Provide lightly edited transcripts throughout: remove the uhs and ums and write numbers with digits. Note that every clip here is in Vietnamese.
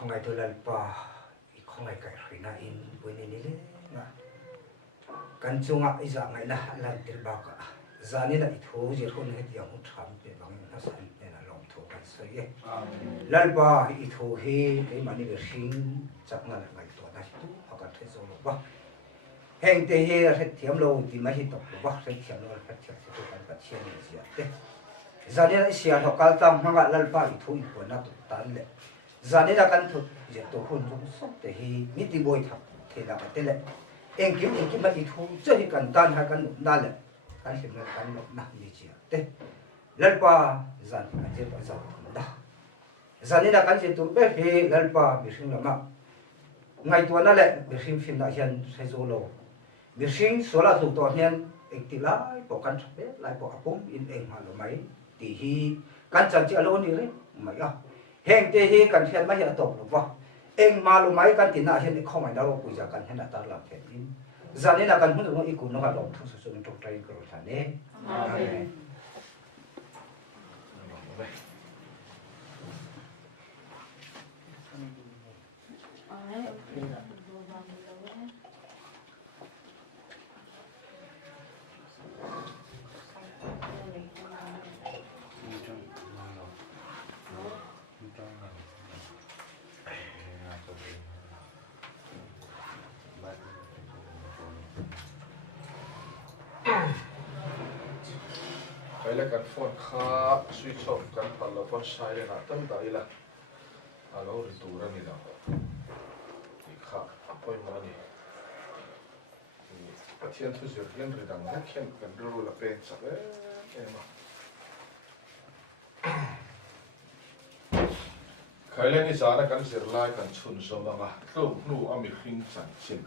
không ai tôi lần pa không ai cái khi na in bữa nay nè na căn chung á giờ ngày na lần tiền bạc à giờ này là ít hồ chỉ không hết yang hút tham để bằng nó sản nên là lòng thổ căn soi ấy lần pa ít hồ hi cái mà đi về sinh chắc là ngày tuổi này hoặc là thế rồi ba hẹn thế hi là thiểm lâu thì mấy tộc ba thiểm lâu là thiểm thì tôi cần chiên gì vậy giờ này là xia học cao tam mà lần pa ít hồ ít của nó tụt tan lệ giờ này là căn thực giờ tôi hôn trong sốc để hi mít đi bồi thập thì là cái lệ em kiếm mà ít hồ chơi hi cần tan hay cần nộp lệ cái hiện là cần nộp nặng như gì thế lần pa giờ này cái bây giờ không đó giờ này là căn gì tôi biết hi lần pa bị sinh làm ngày tuần đó lệ bị sinh phim đại hiện sẽ zo lâu bị sinh số là tụ tổ hiện ek tỷ lại bộ căn sắp lại bộ apung in em hà lo mấy thì hi căn chẳng chỉ alo như thế mấy à hẹn thế hi căn hiện mấy hiện tộc lo vâng em mà lo mấy căn thì na hiện không phải đâu bây giờ căn hiện là ta làm thế in giờ này là căn không được nói ikun nó là lòng thu sử dụng trong trái cầu thản nè cái là cái phone khá switch off cái phần là phone sai là tâm đại là alo rồi tụ ra đi nào thì khá apoi mà đi cái thiên thu dược hiện rồi đang nhắc hiện cái đồ là bên sắp đấy em mà cái này giá là cái dược lai cái chun số mà lâu nu ami khinh chẳng chín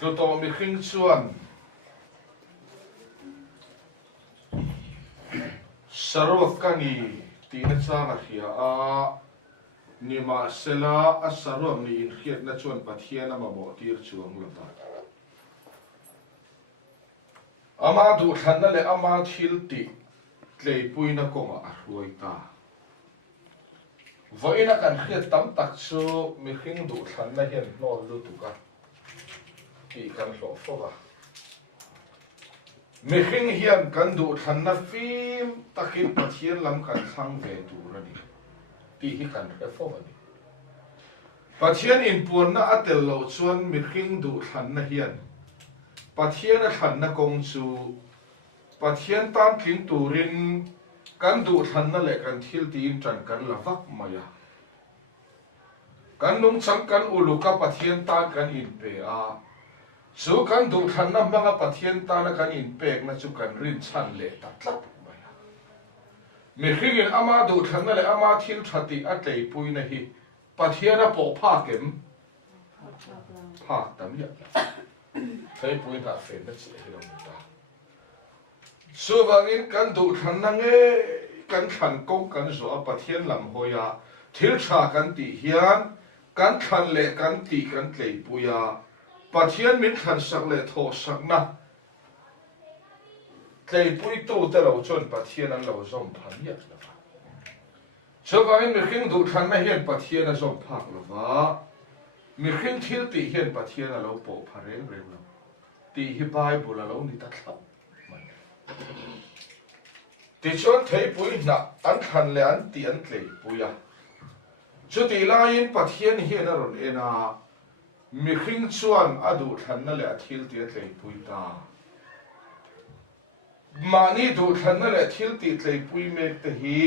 lâu to ami khinh chuan sarot kani tina changa khia a nima sela a sarot ni in khiat na chuan pathian ama bo tir chuang lata ama du thanna le ama thil ti tlei puina konga a hruai ta voina kan khiat tam tak chu mi khing du thanna hian nol lu tu ka ki kan hlo fowa mi khing hian kan du thanna phim takin pathian lam kan thang ve tur ani ti hi kan re fowa ni pathian in puan na atel lo chuan mi khing du thanna hian pathian a thanna kong chu pathian tam tling turin kan du thanna le kan thil ti in tran kan lavak maya kan nung chang kan uluka pathian tan kan in pe a chu kan du thanna manga pathian tan kan in pek na chu kan rin chan le ta tlap maya mi khingin ama du thanna le ama thil thati a tlei puina hi pathian a po pha kem pha tam ya thei puina fe na chi hi lo ta su wangin kan du thanna nge kan than kong kan zo a pathian lam hoya thil tha kan ti hian kan than le kan ti kan tlei puya pathian min than sak le tho sak na tlei pui tu te lo chon pathian an lo zom phan ya la so wangin mi khing du thanna hian pathian a zom phak lova mi khing thil ti hian pathian a lo po phareng reng lo ti hi bible a lo ni ta thlau ti chuan thei pui na an than le an ti an tlei puya chu ti lain pathian hian a ron ena mi khing chuan a du thanna le a thil ti a tlei pui ta mani du thanna le thil ti tlei pui mek te hi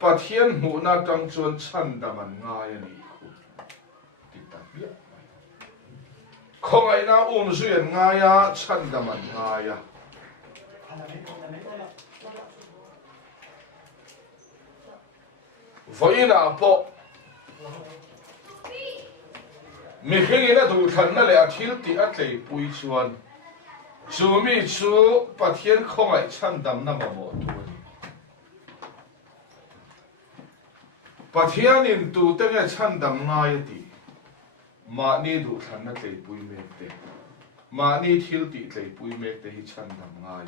pathian hmu na tang chuan chan daman ngai ani ti ta bia khongai na zuyan ngaya chan daman ngaya voina po mi khingina du thanna le a thil ti a tlei pui chuan chu mi chu pathian khongai chan dam na ma mo tu pathian in tu te nge chan dam ngai ti ma ni du thanna tlei pui mek te ma ni thil ti tlei pui mek te hi chan dam ngai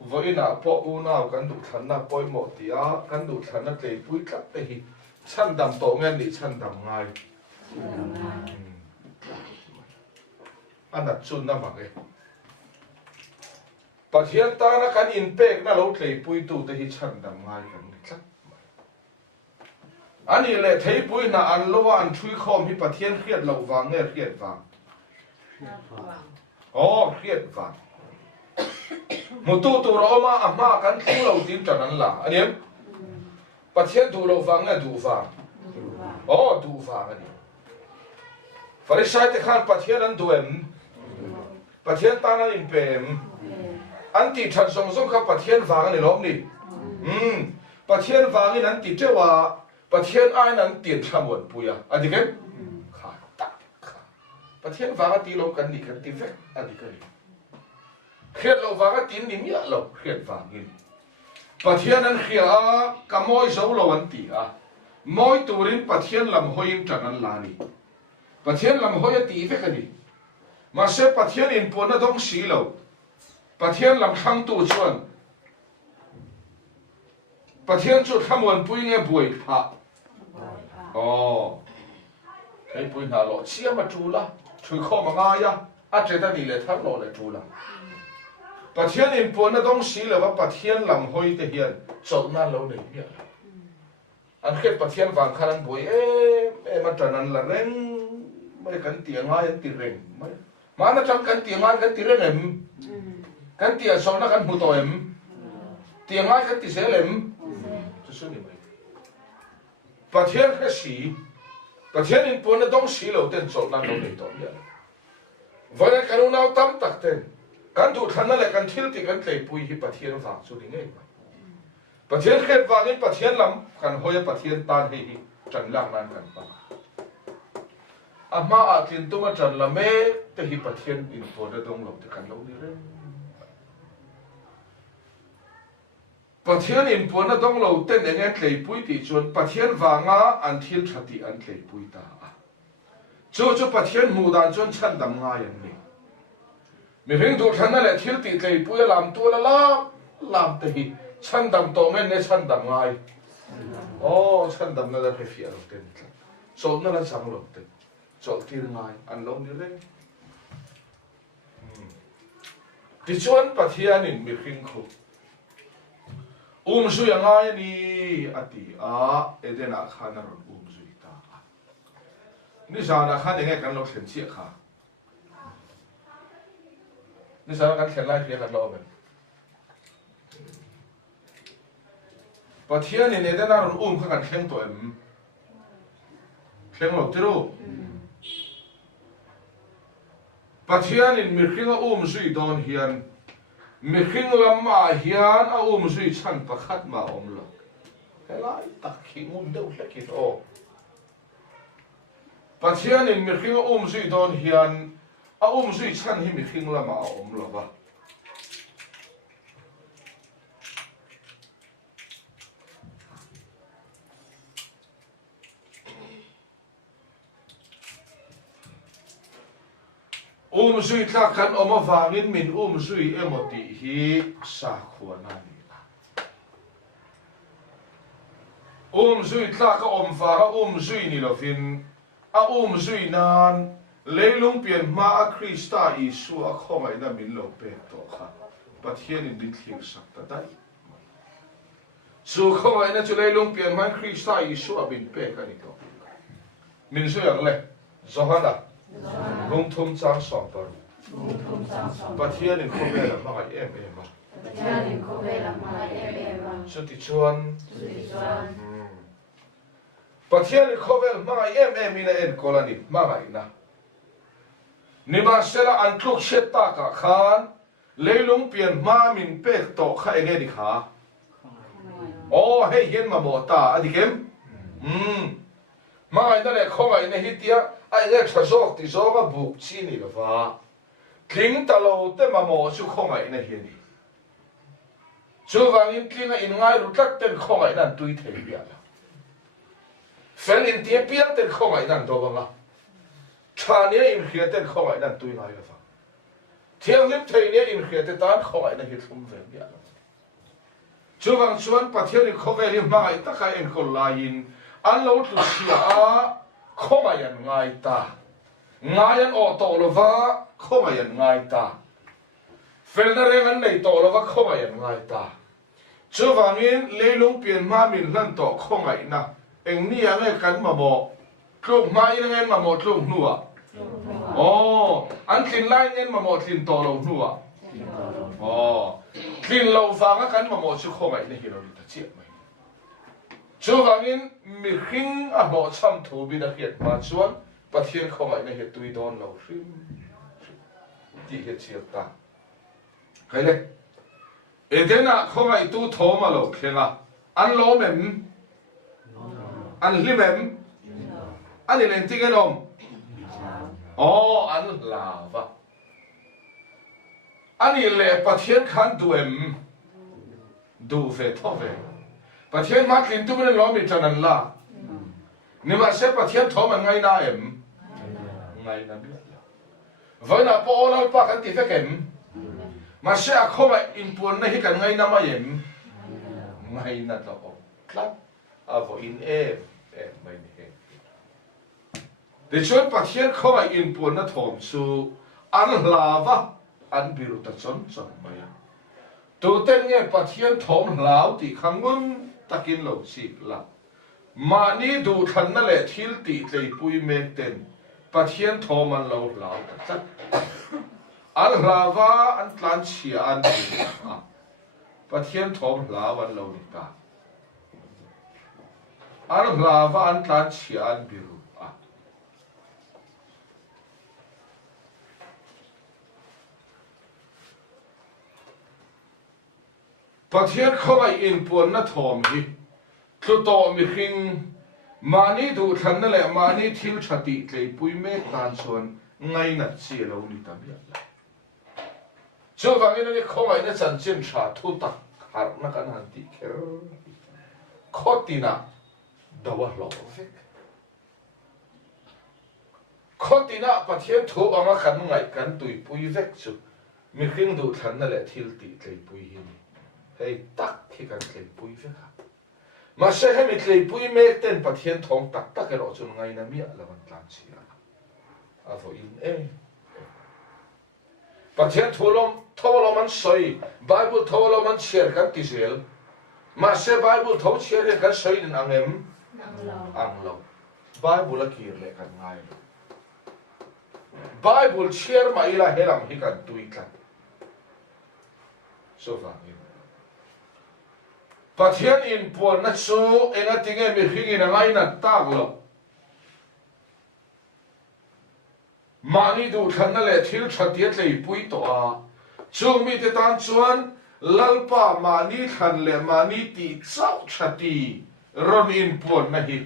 với na po u nào kan du than na poi mo tia kan du than na tlei pui tlap te hi chan dam to ngen ni chan dam ngai anh chun na ma ge pathian ta na kan in pek na lo tlei pui tu te hi chan dam ngai kan ni tlap ani le thei pui na an lo an thui khom hi pathian khiat lo wang nge khiat wang khiat wang một tu rồi mà ama kan thu lâu tin trần anh là anh em bắt hiện tu lâu vàng nghe tu vàng tu vàng anh em phải sai thì khăn bắt hiện anh tu em bắt hiện ta anh em anh ti thật song song khắp bắt hiện vàng anh lom đi bắt hiện vàng anh ti chơi wa bắt hiện ai anh tiền tham muốn bùi à anh em khá tắc khá bắt hiện vàng anh ti lom kan đi kan ti vẽ anh em khiết lâu vàng tin niệm nhớ lâu khiết vàng in, bát thiên anh khiết cả mỗi số lâu anh tì mỗi turin bát thiên làm hoi in trần anh là đi, bát thiên làm hoi tì về cái đi, mà sẽ bát thiên in buồn nó đông xí lâu, bát thiên làm thăng tu chuan, bát thiên chút tham muốn bui nghe bui phá, thấy bui nào lọ chia mà chú la, chui kho mà ngay ya, chế ta đi lấy thằng lọ lấy chú la. Bát thiên in buồn nó đông xí là bát thiên làm hoi te hiền chọn na lâu này hiền anh khét bát thiên vàng khăn anh bui em mà trần anh là reng mấy cái tiếng ai anh tiếng reng mà nó trong cái tiếng ai cái tiếng reng em cái tiếng sau nó cái mù tỏi em tiếng ai cái tiếng xe em chứ sao vậy bát thiên cái xí bát thiên in buồn nó đông xí lâu tên chọn na lâu này tỏi hiền vậy cái nó nào tâm tắc tên kan du thana le kan thil ti kan tlei pui hi pathian wang chu ding ei pathian khet wang in pathian lam kan hoya pathian tan hi tran lang nan kan pa ama a tin tu ma tran lame te hi pathian in to da dong lo te kan lo ni re pathian in pon na dong lo te ne nge tlei pui ti chuan pathian wanga an thil thati an tlei pui ta chu pathian mu dan chuan chan dam nga yan ni mình hình dung thân này thiếu tỷ lệ bùi làm tua là làm thì chân đầm tổ men này chân đầm ngay chân đầm nó là phải phiền được tiền số nó là sang được tiền số tiền ngay ăn lâu như thế thì chuan bắt hiện in mình hình khu suy ngay đi ati eden khăn rồi suy ta ni sao na khăn nghe cái lộc hiện chiếc kháนี่สารการเขียนไล่เรียกกันรอเป็นปะเทียนนี่เนี่ยน่ารู้ข้ากันเข่งตัวเอ็มเข่งหลบที่รู้ปะเทียนนี่มีเข่งสุยโดนเฮียนมีเข่งลำมาเฮียนสุยชันประคัดมาหลอกเฮ้ยตักขี้มุนเดือดเล็กขี้โตปะเทียนนี่มีเข่งสุยโดนเฮียนสุยชันที่มีเข่งลำมาหลอกวะสุยทักกันออกมาฟังอินมินสุยเอมติฮีสาขวานันสุยทักก็ฟังสุยนี่ละฟินสุยนานเลยลงเปลี่ยนมาคริสต์อิสุข้องไอ้นั่นมินโลเปตโตค่ะประเทศนี้ดิทิ้งสักแต่ได้สู่ข้องไอ้นั่นจะเลยลงเปลี่ยนมาคริสต์อิสุบินเปกันนี่ก็มินสุยอย่างไรจอฮันดาลงทุนจ้างสองปรุประเทศนี้เขาเวลามาเอ็มมาสุดที่ชวนประเทศนี้เขาเวลามาเอ็มมีนะเอ็นโคลานิมาไงนะนี่มาเสละอันทุกเชตตากะขานเลยลงเปลี่ยนมามินเป็กโตข้าเองดิขาให้เห็นมาบอกตาอดีเกมมาไงนั่นแหละเขาไงในฮิตเตียไอ้เล็กชอบที่ชอบก็บุกชีนี่ละฟ้าทิ้งตลอดแต่มาโมชุเขาไงในเฮียนี่ชูฟังอินทิ้งอินง่ายรู้จักเต้นเขาไงนั่นตุยเทียบละแฟนอินเทียบเปียงเต้นเขาไงนั่นตัวบ้างชาเนี้ยอินเขียเต้นเขาไงนั่นตุยง่ายละฟ้าเที่ยงลิบเทียเนี้ยอินเขียเต้นตานเขาไงนั่นเฮียทุ่มเวียนละ chú vang chuan pathian in khóc về liền mai ta khai en khol lain an lo tu chia a khóc ai an ngai ta ngai an o to lo va khóc ai an ngai ta fel na reng an nei to lo va khóc ai an ngai ta chú vang in leilung pian ma min hlan to khóc ai na eng ni ang e kan ma mo tlung mai na ngen ma mo tlung nuwa oh an thin lai ngen ma mo thin to lo nuwa oh thin lo vanga kan ma mo chu khóc ai na hi lo ta chi mai chú vang in mi hring a mo cham thu bi da hiat ma chuan pathian khóc ai na he tui don lo hrim ti he chiat ta khai le edena khóc ai tu tho ma lo khenga an lo mem an hlimem an in ting enom an lava an le pathian khan duem du ve tho ve pathian ma kin tu men lo mi tan an la ni ma se pathian tho man ngai na em ngai na bi vai na po la pa kan ti fe kem ma se a khoma in pon na hi kan ngai na ma em ngai na to klap avo in mai ni he de chuan pathian khoma in pon na thom chu an lava an biru ta chon chon mai tu ten nge pathian thom hlau ti khangun takin lo chi la mani du than na le thil ti tlei pui me ten pathian thom an lo hlau ta chat an lava an tlan chia an pathian thom hlau an lo ni ta an lava an tlan chia an biru pathian khawai in puan na thom hi tlu to mi hring mani du than na le mani thil thati tlei pui me tan chuan ngai na chi lo ni ta bia chu wangin ni khawai na chan chen tha thu tak har na kan han ti kher khotina dawa lo vek khotina pathian thu anga khan ngai kan tui pui vek chu mi hring du than na le thil ti tlei pui hi hei tak khi kan tlei pui ve kha ma se he mi tlei pui me ten pathian thong tak tak ero chun ngai na mi lawan tlan chia a vo in pathian tholom tholom an soi bible tholom an share kan ti zel ma se bible tho share kan soi nin angem anglo bible a kir le kan ngai bible share ma ila helam hi kan tui tlan so va pathian in puan na chu enga tinge mi hring in angai na tak lo mani du than na le thil thatiat lei pui to a chu mi te tan chuan lalpa mani than le mani ti chau thati ron in puan na hi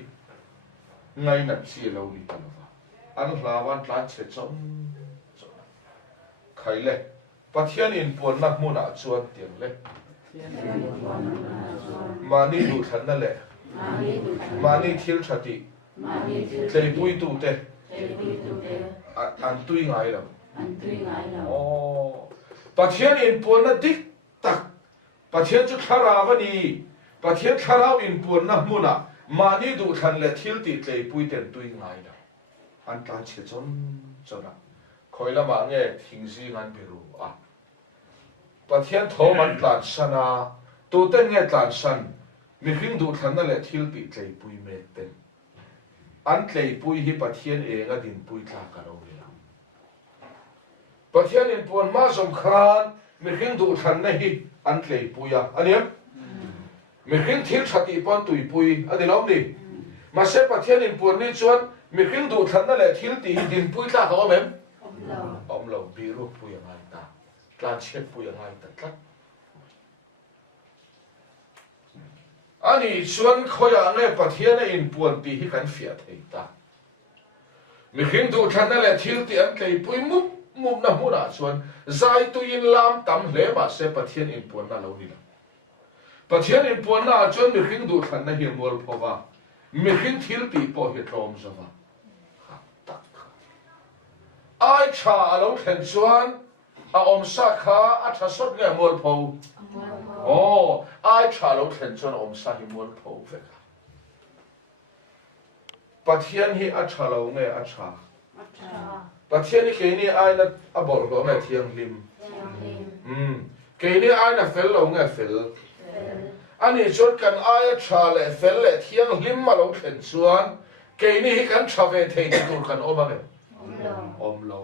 ngai na chi lo ni ta an hlawan tlan che chom khai le pathian in puan na mu na chuan tiang le mani du than na le mani thil thati tlei pui tu te an tui ngai lo pathian in puan na dik tak pathian chu thara va ni pathian tharau in puan na muna mani du than le thil ti tlei pui ten tui ngai lo an ta che chon chona khoila ma nge thingsi ngan biru pathian tho man tlan sana tu ten nge tlan san mi hring du than na le thil ti tlei pui me ten an tlei pui hi pathian enga din pui tla ka lo ni pathian in puan ma som khan mi hring du than na hi an tlei pui a aniam mi hring thil thati pon tui pui adilom ni ma se pathian in puan ni chuan mi hring du than na le thil ti din pui tla ka om om lo biru pui ngai ta tlan chet pui ngai ta tlat ani chuan khoya nge pathian in puan ti hi kan fia thei ta mi hring du than na le thil ti an tlei pui mup na huna chuan zai tu in lam tam hle ma se pathian in puan na lo ni la pathian in puan na chuan mi hring du than na hi mol phova mi hring thil ti po hi tlom zawa ai cha alo thlen chuan a om sa kha a tha sot nge mol pho ai ai trả lâu khen chuan om sa hi mual pho ve ka pathian hi a trả lâu nge a trả pathian hi ke ni ai na a bol lo nge thiang lim ke ni ai na fel lo nge fel ani chuan kan ai a trả le fel le thiang lim ma lo khen chuan ke ni hi kan tha ve thei ni tur kan om nge om lo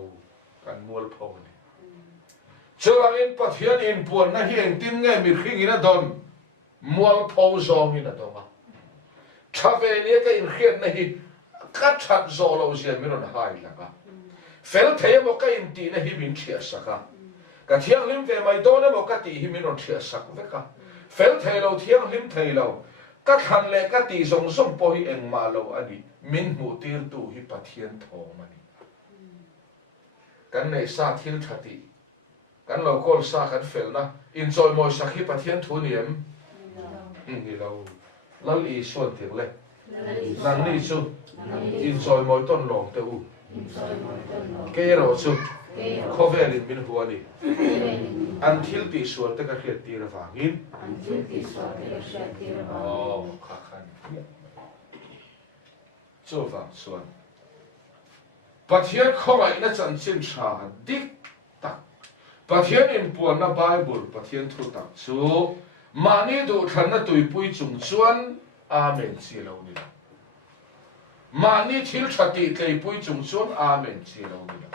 kan mual pho ni chuan in pathian in puan na hi eng tin nge mi khing ina don mual pho zong ina donga tha ve ni ka in khian na hi ka that zo lo zia mi ron hai la ka fel thei mo ka in ti na hi min thia saka ka thiang lim ve mai do na mo ka ti hi min ron thia sak ve ka fel thei lo thiang lim thei lo ka than le ka ti zong zong po hi eng ma lo ani min mu tir tu hi pathian tho mani kan nei sa thil thati kan lo kol sa kan fel na in zoi moi sakhi pathian thu niam ni lo lal i suan tir le nang ni chu in zoi moi ton long te u ke ro chu khovel in min huani an thil ti sual te ka khiat ti ra wangin oh kha khan chu wang suan pathian khongai na chan chin tha dik tak pathian in puan na bible pathian thu tak chu mani du than na tui pui chung chuan amen chi lo ni mani thil thati tlei pui chung chuan amen chi lo ni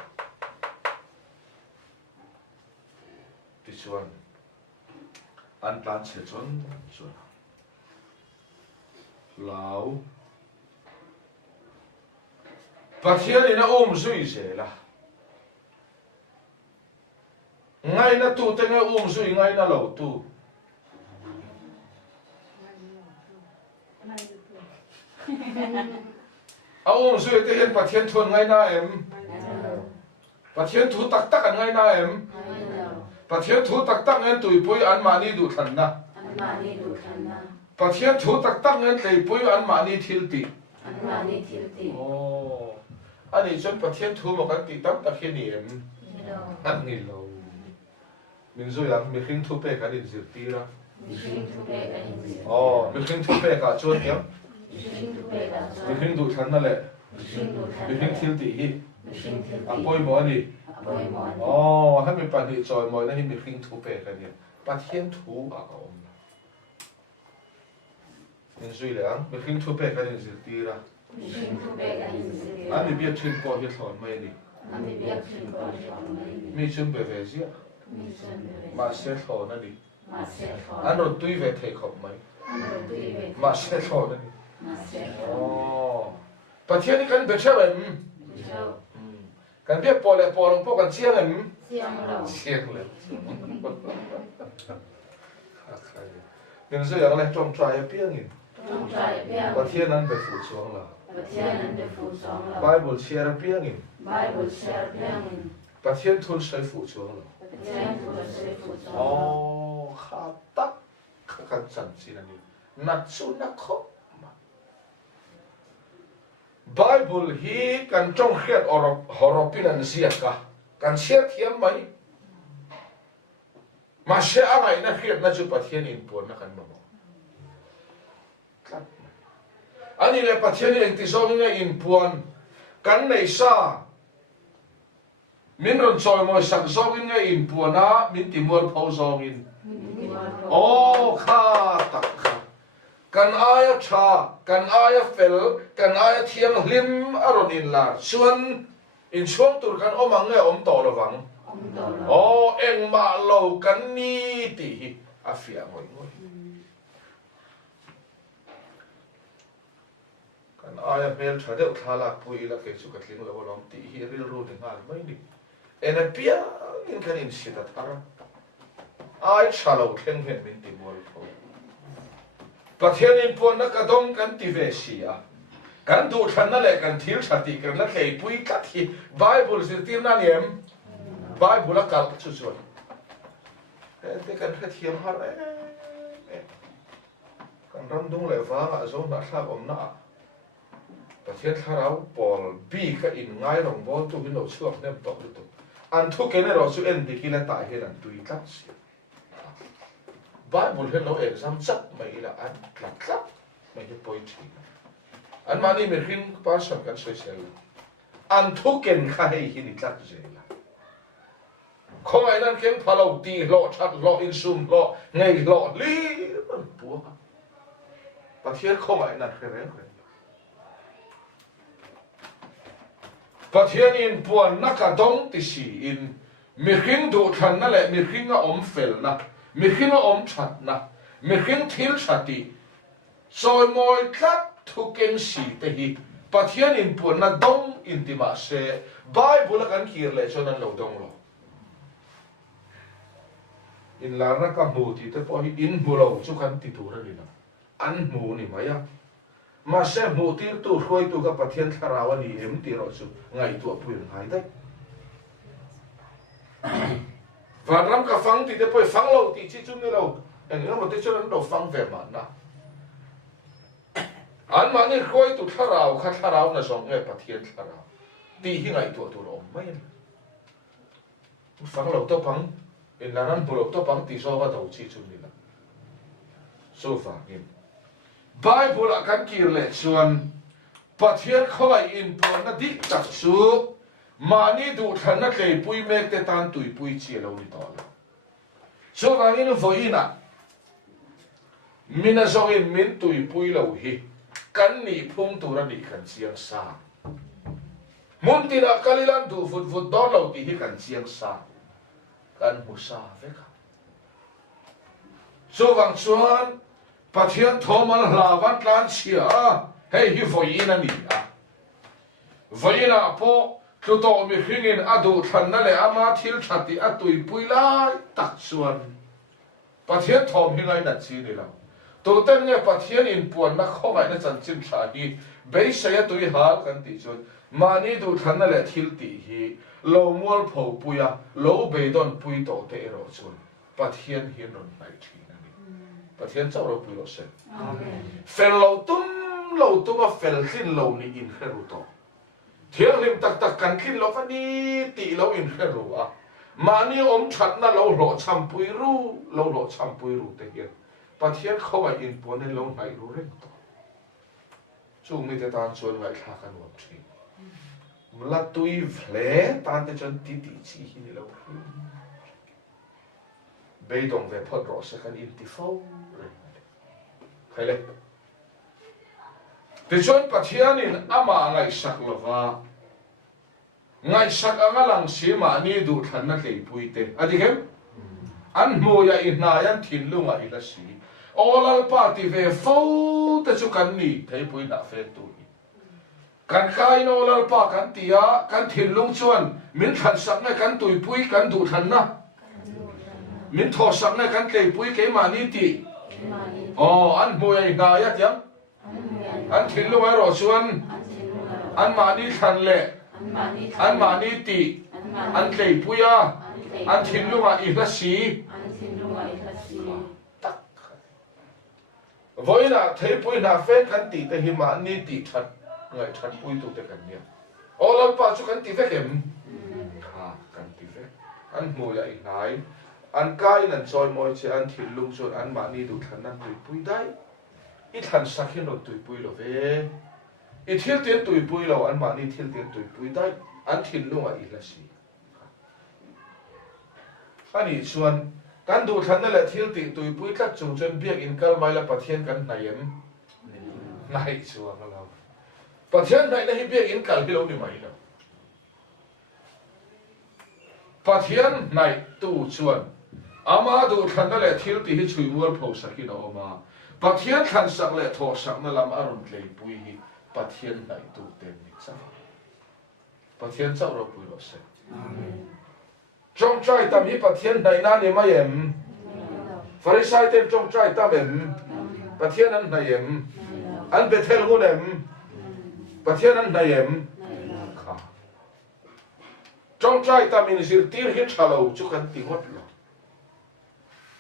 ti chuan an plan che chuan chuan lau pathian in a zui zela ngay na tu te nga zui ngay na lo tu a zui te hen pathian thun ngay na em pathian thu tak tak an ngay na em pathian thu tak tak ngen tui pui an mani du than na pathian thu tak tak ngen tei pui an mani thil ti oh ani chon pathian thu mo kan ti tam tak hi ni em an ni lo min zui ang mi khing thu pe ka din zir ti ra oh mi khing thu pe ka chuan hiam mi khing du than na le mi khing thil ti hi a poi mo ani oh ha mi pa ni choi mo na hi mi khing thu pe ka ni pathian thu a ka om min zui le ang mi khing thu pe ka din zir ti ra ani bia thin ko hi thon mai ni mi chum be ve zia ma se thon ani an ro tui ve thei khop mai ma se thon ani oh pathian ni kan be chawen kan bia pole polong po kan chiang em chiang le nên giờ yang le trong trai piang in pathian an be fu chuang la Bible share piang in pathian thun sai fu chuang la oh kha tak kan chan sin ani na chu na kho Bible hi kan trong khiat horopin an zia ka kan share thiam mai ma she angai na khiat na chu pathian in pon na kan ma ani le pathian in ti zong nga in puan kan nei sa min ron choi mo sak zong nga in puana min ti mor phau zong in oh kha tak kha kan aya tha kan aya fel kan aya thiang hlim aron in la chuan in chuang tur kan omang nge om to lawang oh eng ma lo kan ni ti afia ngoi ngoi kan aya mel thadeu thala pui la ke chu ka tling lo lom ti hi ril ru ni ngal mai ni ena pia in kan in sita thara ai chalo khen hen min ti bol ko pathian in pon na ka dong kan ti ve sia kan du than na le kan thil thati kan na thei pui ka thi bible zir tir na niam bible la kal chu chu te kan kha thiam har kan ram dung le wa nga zo na thla om na pathian tharau pol bi ka in ngai rong bo tu hin lo chuak nem to tu an thu ke ne ro chu en bi ki la ta he lan tui ka si Bible hello exam chắc mày là ăn lặt mày cái point anh mà đi mình khinh passion kan soi sel an thu ken khai hi ni tlak zela không ai nan ken phalo ti lo chat lo in sum lo ngay lo li bua pathian không ai nan khere pathian in puan naka dong ti si in mi khinh du than na le mi khinh a om fel na mi khinh a om chat na mi khinh thil chati soi moi tlat thu ken si te hi pathian in puan na dong in ti ma se Bible kan kir le cho nan lo dong lo in la na ka mu ti te po hi in mu lo chu kan ti tu ra ni na an mu ni maya ma se mu ti tu khoi tu ka pathian tharawa ni em ti ro chu ngai tu pu ngai dai và ram ka phang ti te po phang lo ti chi chu ni lo en nga mo te chu nan do phang ve ma na an ma ni khoi tu tharau kha tharau na song nge pathian tharau ti hi ngai tu tu ro mai phang lo to phang in la nan pu lo to phang ti so va do chi chu ni la so fa in Bible kan kir le chuan pathian khoi in pon na dik tak chu mani du than na klei pui mek te tan tui pui chi lo ni to so wangin voina mina zongin min tui pui lo hi kan ni phung tu ra ni kan chiang sa mun ti na kalilan du fut fut don lo ti hi kan chiang sa kan mu sa ve ka so wang chuan pathian thomal hlawan tlan chia hei hi voina ni a voina po tu to mi hringin adu than na le ama thil thati atui pui lai tak chuan pathian thom hi ngai na chi ni lo tu ten nge pathian in puan na khongai na chan chin tha hi be saya tui hal kan ti chuan mani du than na le thil ti hi lo mual pho puya lo be don pui to te ro chuan pathian hi non nai thi na ni pathian chau ro pui lo se amen fel lo tum a fel thin lo ni in heru to thiang lim tak tak kan khin lo fa ni ti lo in heru a mani om that na lo ro cham pui ru te hian pathian khawai in pone lo ngai ru reng to chu mi te tan chuan ngai thla kan wam thi mla tui vle tan te chan ti chi hi ni lo be dong ve phot ro se kan in ti fo khale te chuan pathian in ama ngai sak lova ngai sak anga lang si ma ni du than na tlei pui te adikem an mo ya in na yan thin lunga ila si olal party ve fo te chu kan ni thei pui na fe tu kan khai no olal pa kan tia kan thin lung chuan min than sak na kan tui pui kan du than na min tho sak na kan tlei pui ke ma ni ti an mo ya na ya tiang an thin lung ai ro chuan an ma ni than le an ma ni ti an tlei pui a an thin lung a i la si với là thấy pui na phê kan ti te hima ni ti that ngai that pui tu te kan nia olal pa chu kan ti ve kem ha kan ti ve an mu ya i nai an kai nan choi moi che an thil lung chon an ma ni du than nan tui pui dai i than sakhin lo tui pui lo ve i thil ten tui pui lo an ma ni thil ten tui pui dai an thil lung a i la si ani chuan kan du than na le thil ti tui pui tlat chung chen biak in kal mai la pathian kan naiem nai chuang lo pathian nai na hi biak in kal hi lo ni mai lo pathian nai tu chuan ama du than na le thil ti hi chui mual pho sakin o ma pathian than sak le tho sak na lam arun tlei pui hi pathian nai tu ten ni sa pathian chau ro pui lo se amen trong trai tam hi pathian nai na ni mai em Pharisai tem trong trai tam em pathian an nai em an bethel ngun em pathian an nai em kha trong trai tam in zir tir hi thalo chu kan ti hot lo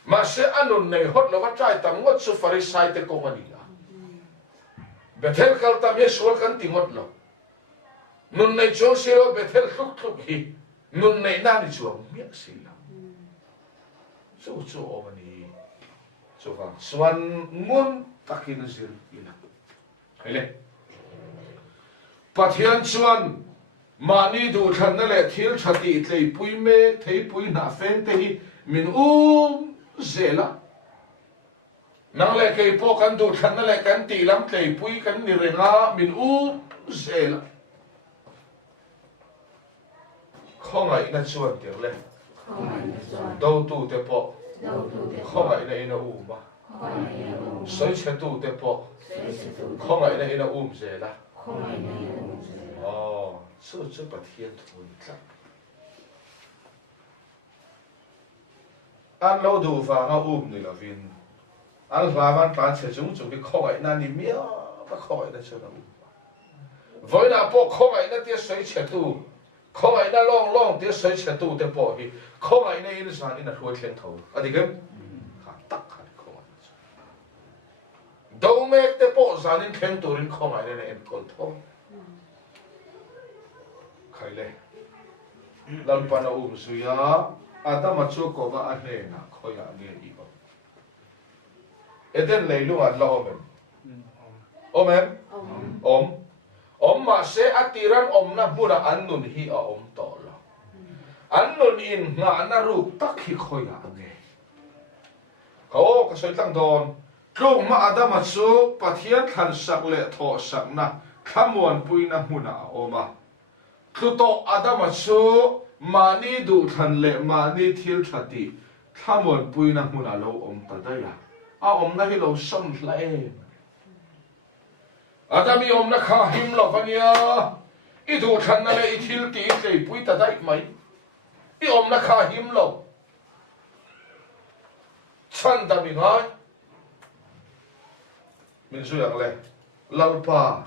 ma se anun nei hot lo wa trai tam ngot su Pharisai te ko mani a bethel kal tam ye sual kan ti hot lo nun nei cho se lo bethel thuk thuk hi nun nei na ni chuang miak si la so o mani cho vang chuan ngun takin zir ina hele pathian chuan mani du than na le thil thati tlei pui me thei pui na fen te hi min zela nang le kei po kan du than na le kan ti lam tlei pui kan ni renga min zela khongai na chuan tir le đâu tu te po không ai này nó mà soi chết tu te po không ai này nó dễ la sự bát thiên thuần chắc anh lâu đủ và ngao này là vì anh và văn bản sẽ chúng bị không ai này mía và không ai này cho nó với là po không ai này tiếc soi chết tu không ai đã long tiếc soi chết tu te po hi không ai này in sản in là thua thiên thầu à thì cái tắc hẳn không ai đâu mấy te po sản in thiên tu in không ai này in con thâu khai lệ lần pan suya ada machu ko ba a he na khoya nge i ba eden leilu at la om ma se atiran na bura annun hi a to la annun in nga na ru tak hi khoya nge ko ka soi tang don tlung ma ada machu pathian than sak le tho sak na khamuan puina huna oma Tuto Adam so mani du than le mani thil thati thamon puina huna lo tadaya a na hi lo som la Adami na kha him lo vania I du than na le I thil ti le pui tadai mai I na kha him lo chan da mi ngai min su yang le lalpa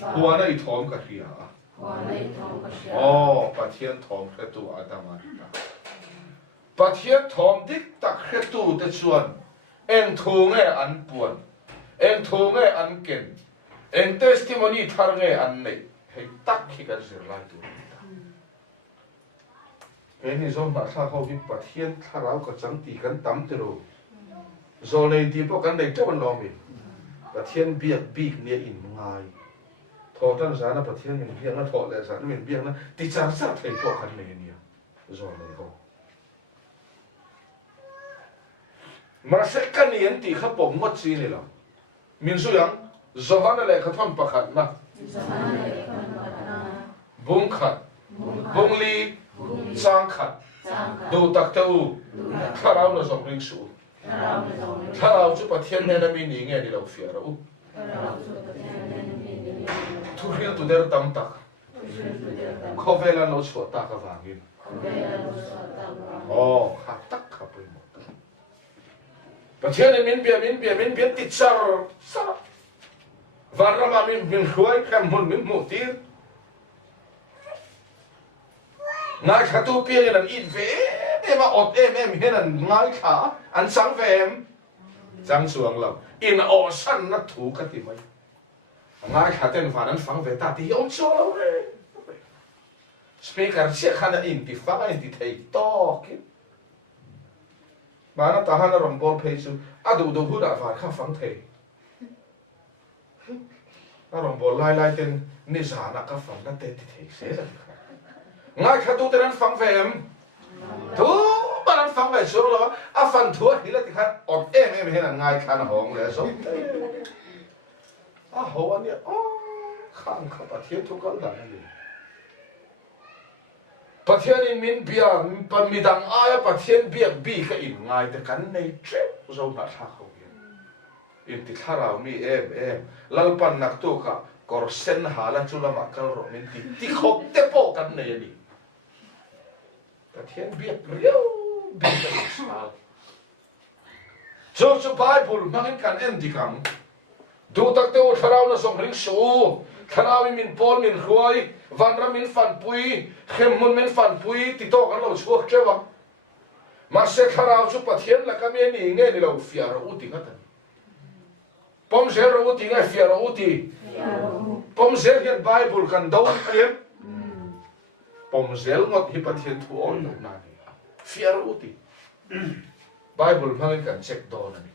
huana I thom ka hia pathian thom khretu adama pathian thom dik tak khretu te chuan eng thu nge an puan eng thu nge an ken eng testimony thar nge an nei hei tak hi kan zir lai tu ni zon ma tha ho hi pathian tharau ka chang ti kan tam te ro zo nei ti po kan nei chawan lo mi pathian biak ne in ngai thọ tan giá là bậc thiên mình biếng nó thọ lệ giá nó mình biếng nó thì chẳng sao thầy thọ khăn này nhiều rồi này không mà sẽ căn nhiên thì khắp bổng mất gì này là mình suy rằng do hắn lại khắp phong bạc khăn mà bung khăn bung ly trang khăn đồ tắc tàu thà rau là dòng linh số thà rau chú bậc thiên này là mình nghĩ nghe đi đâu phía đâu thu hiếu tụi đeo tâm tắc, khó về là nó chua ta cả vàng in, khát tắc khát bơi một, và thế nên mình biết tít sao, và ra mà mình khuấy cái mình một tí, ngay cả tu bia là ít về, em mà ọt em thế là ngay cả ăn sáng về em, sáng xuống là in ở sân nó thủ cái gì mấy ngay cả tên phản ánh phẳng về ta thì ông cho đâu đấy speaker sẽ khăn in thì phẳng in thì thấy to kì mà nó ta hắn nó rồng bol pay su đủ hút đã phản khá phẳng thầy nó rồng bol lai tên ni giả là khá phẳng nó tên thì thấy sẽ là ngay cả tu tên phẳng về em tu mà nó phẳng về số đó phần thua thì là thì khác ọt em hay là ngay cả nó hỏng lẽ số hầu anh ấy khang khắp bát thiên thu cẩn thận này bát thiên in min bia pan mi dang ai bát thiên bia bi cái in ngay te kan nei trep zo na tha khâu in ti tharau mi em lalpan nak tu ka kor sen hala chula ma kal ro min ti khop te po kan nei ni bát thiên bia riu bi cái sa cho Bible mang kan em di kam du tak te u tharau na som ring su tharau min pol min khuai vanra min fan pui khem mun min fan pui ti to kan lo chuak chewa ma se tharau chu pathian la kam ni nge ni lo fia ro uti ka tan pom se ro uti nge fia ro uti pom se hian Bible kan do kriam pom zel ngot hi pathian thu on na ni fia ro uti Bible mang kan check do na ni